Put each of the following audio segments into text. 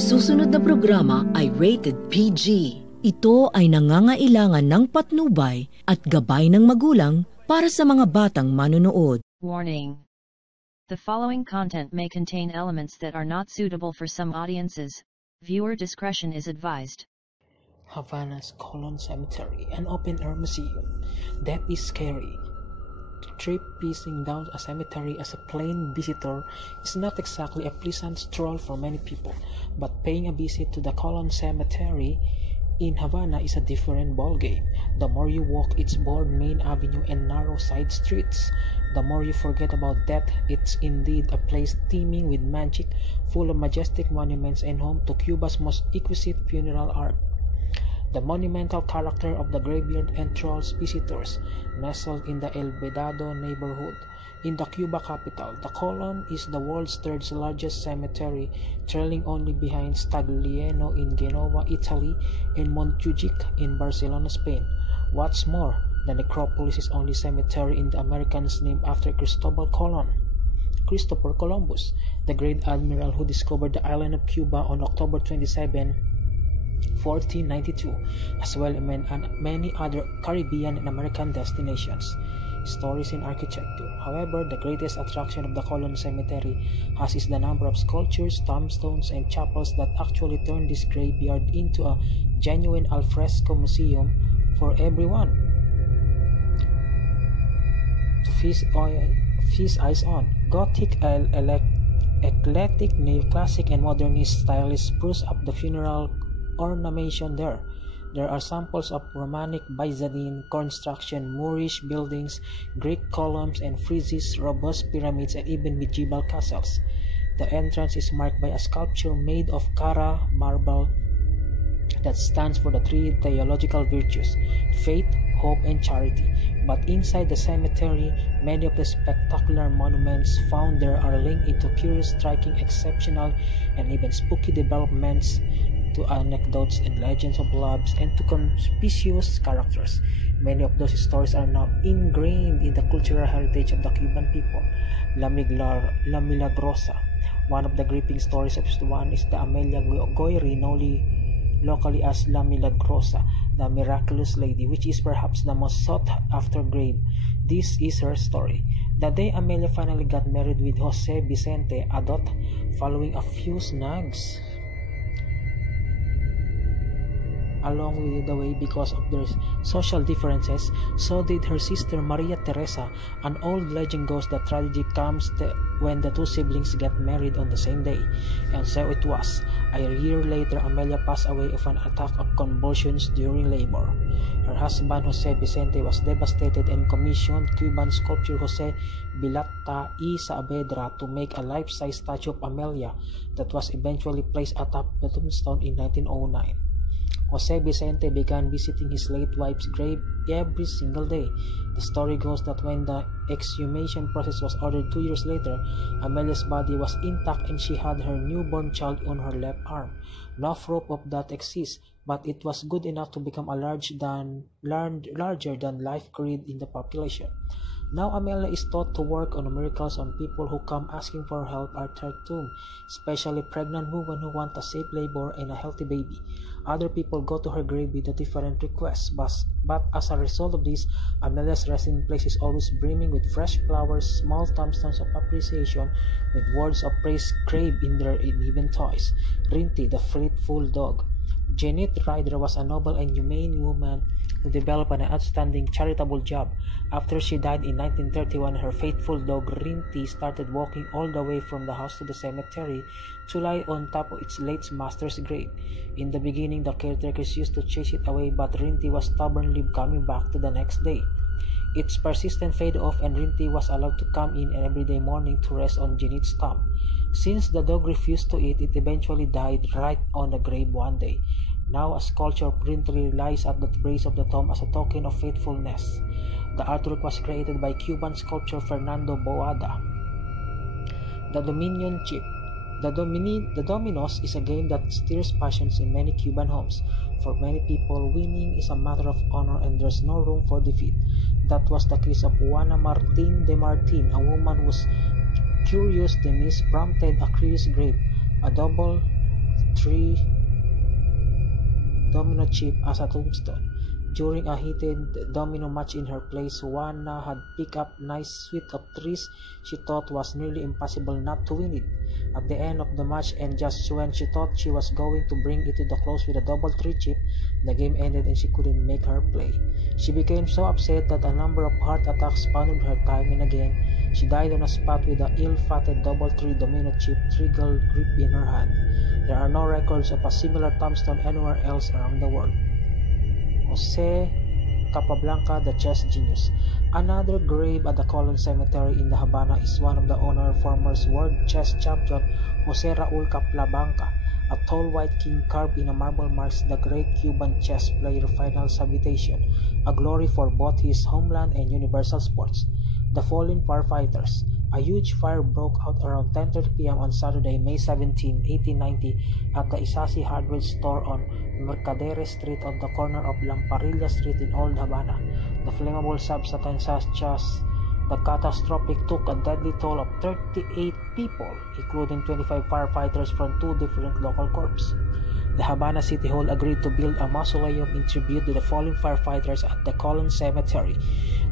susunod na programa ay rated PG. Ito ay nangangailangan ng patnubay at gabay ng magulang para sa mga batang manonood. Warning. The following content may contain elements that are not suitable for some audiences. Viewer discretion is advised. Havana's Colon Cemetery, an open-air museum. That is scary. Traipsing down a cemetery as a plain visitor is not exactly a pleasant stroll for many people, but paying a visit to the Colon Cemetery in Havana is a different ballgame. The more you walk its broad main avenue and narrow side streets, the more you forget about death. It's indeed a place teeming with magic, full of majestic monuments and home to Cuba's most exquisite funeral art. The monumental character of the graveyard enthralls visitors. Nestled in the El Vedado neighborhood in the Cuba capital, the Colon is the world's third largest cemetery, trailing only behind Staglieno in Genoa, Italy, and Montjuic in Barcelona, Spain. What's more, the necropolis is only cemetery in the Americas named after Christopher Columbus, the great admiral who discovered the island of Cuba on October 27, 1492, as well as many other Caribbean and American destinations. Stories in architecture. However, the greatest attraction of the Colon Cemetery is the number of sculptures, tombstones, and chapels that actually turn this graveyard into a genuine alfresco museum for everyone to feast eyes on. Gothic, eclectic, neoclassic, and modernist styles spruce up the funeral ornamentation there. There are samples of Romantic, Byzantine construction, Moorish buildings, Greek columns and friezes, robust pyramids, and even medieval castles. The entrance is marked by a sculpture made of Carrara marble that stands for the three theological virtues: faith, hope, and charity. But inside the cemetery, many of the spectacular monuments found there are linked into curious, striking, exceptional, and even spooky developments, to anecdotes and legends of loves, and to conspicuous characters. Many of those stories are now ingrained in the cultural heritage of the Cuban people. La Milagrosa. One of the gripping stories of the one is the Amelia Goyri, locally as La Milagrosa, the miraculous lady, which is perhaps the most sought after grave. This is her story. The day Amelia finally got married with Jose Vicente Adot, following a few snags along with the way because of their social differences, so did her sister Maria Teresa. An old legend goes that tragedy comes when the two siblings get married on the same day, and so it was. A year later, Amelia passed away of an attack of convulsions during labor. Her husband Jose Vicente was devastated and commissioned Cuban sculptor Jose Bilata y Saavedra to make a life-size statue of Amelia that was eventually placed atop the tombstone in 1909. Jose Vicente began visiting his late wife's grave every single day. The story goes that when the exhumation process was ordered 2 years later, Amelia's body was intact and she had her newborn child on her left arm. No proof of that exists, but it was good enough to become a larger than life creed in the population. Now Amelia is thought to work on miracles on people who come asking for help at her tomb, especially pregnant women who want a safe labor and a healthy baby. Other people go to her grave with a different requests, but as a result of this, Amelia's resting place is always brimming with fresh flowers, small tombstones of appreciation with words of praise carved in there, and even toys. Rinty, the faithful dog. Janet Ryder was a noble and humane woman who developed an outstanding charitable job. After she died in 1931, her faithful dog Rinty started walking all the way from the house to the cemetery to lie on top of its late master's grave. In the beginning, the caretakers used to chase it away, but Rinty was stubbornly coming back to the next day. Its persistence faded off, and Rinty was allowed to come in every day morning to rest on Janet's tomb. Since the dog refused to eat, it eventually died right on the grave one day. Now a sculpture of Rinty lies at the base of the tomb as a token of faithfulness. The artwork was created by Cuban sculptor Fernando Boada. The Dominion Chip. The Dominos is a game that stirs passions in many Cuban homes. For many people, winning is a matter of honor and there's no room for defeat. That was the case of Juana Martin de Martin, a woman whose curious demise prompted a curious grave. A double 3 domino chip as a tombstone. During a heated domino match in her place, Juana had picked up nice suite of threes she thought was nearly impossible not to win it. At the end of the match, and just when she thought she was going to bring it to the close with a double three chip, the game ended and she couldn't make her play. She became so upset that a number of heart attacks pounded her time and again. She died on a spot with the ill-fated double three domino chip triangle grip in her hand. There are no records of a similar tombstone anywhere else around the world. Jose Capablanca, the chess genius. Another grave at the Colón Cemetery in the Havana is one of the former world chess champion Jose Raul Capablanca. A tall white king carved in a marble marks the great Cuban chess player final habitation, a glory for both his homeland and universal sports. The fallen firefighters. A huge fire broke out around 10:30 p.m. on Saturday, May 17, 1890 at the Isasi hardware store on Mercader Street on the corner of Lamparilla Street in Old Havana. The flammable substance such as the catastrophic took a deadly toll of 38 people, including 25 firefighters from 2 different local corps. The Havana City Hall agreed to build a mausoleum in tribute to the fallen firefighters at the Colón Cemetery.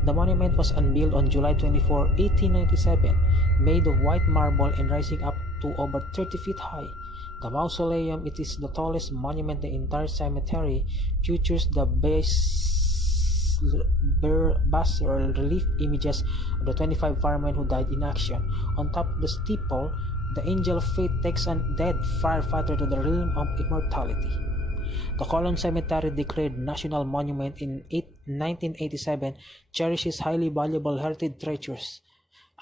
The monument was unveiled on July 24, 1897, made of white marble and rising up to over 30 feet high. The mausoleum, it is the tallest monument in the entire cemetery, features the bas-relief images of the 25 firemen who died in action. On top of the steeple, the angel of fate takes a dead firefighter to the realm of immortality. The Colón Cemetery, declared national monument in 1987, cherishes highly valuable heritage treasures,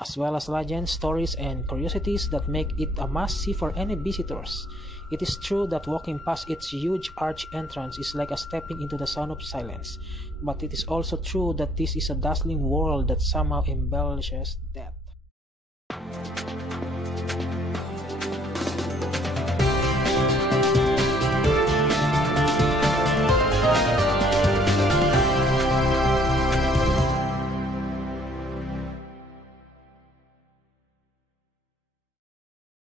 as well as legends, stories, and curiosities that make it a must-see for any visitors. It is true that walking past its huge arch entrance is like a stepping into the sound of silence, but it is also true that this is a dazzling world that somehow embellishes death.